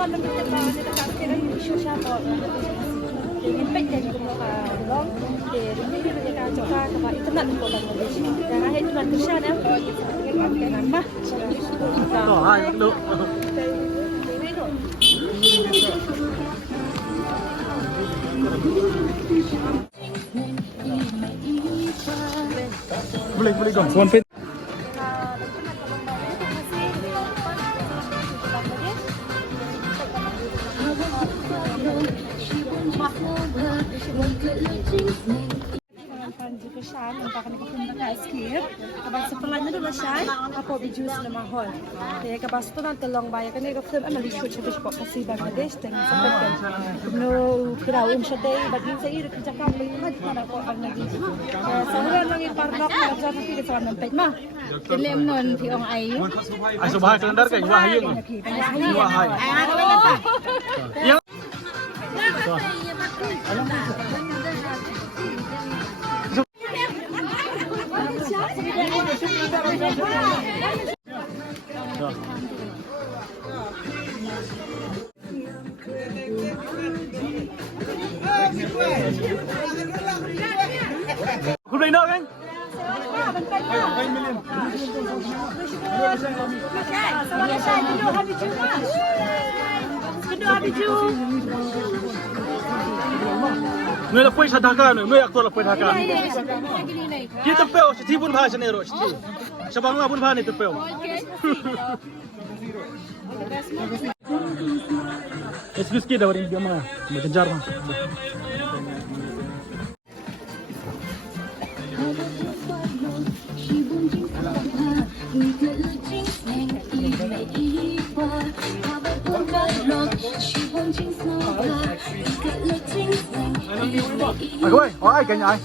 naman ng trabaho nila kasi rin issue siya po. Impect din ko mo ka long. Hindi rin ka joka ka ito na po lang mo din. Kahit man siya na. Nama. Oh, hi. Look. Boleh dong. One pin. Siya, nagkakapunta ka skip. Kapag sa pala na doon siya, ako reduce na mahal. Kaya kapag sa ng talong bayan, kanina kapag analisyo siya po kasi Bangladesh, then sa kapag no kirawin siya day, bagay sa irit, sa kapag may para po ang naging. Sa wala nang iparnok, na dyan ang pilit sa kanang pet ma. Tilim nun, tiyong ayo. Ay, subahay kalendar kayo. Wahayin. Wahay. Yang. Kung may no, kan? May la pwede sa Dhaka, may aktual la pwede Dhaka. Kita peo, si Tibun Bha Janero, sa Bangla Bun Bha ni peo. Excuse kita dari dia mah, mengejar mah. Các ơi, có ai kênh ai?